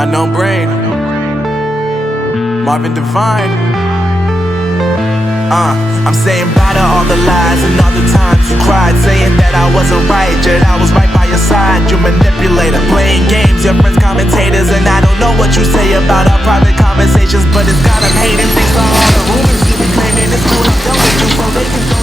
Unknown Brain, Marvin Devine. I'm saying bye to all the lies and all the times you cried, saying that I wasn't right, yet I was right by your side. You manipulator, playing games, your friends commentators, and I don't know what you say about our private conversations, but it's got them hating. Thanks to all the rumors you be claiming, it's cool, I'm done with you, so they can go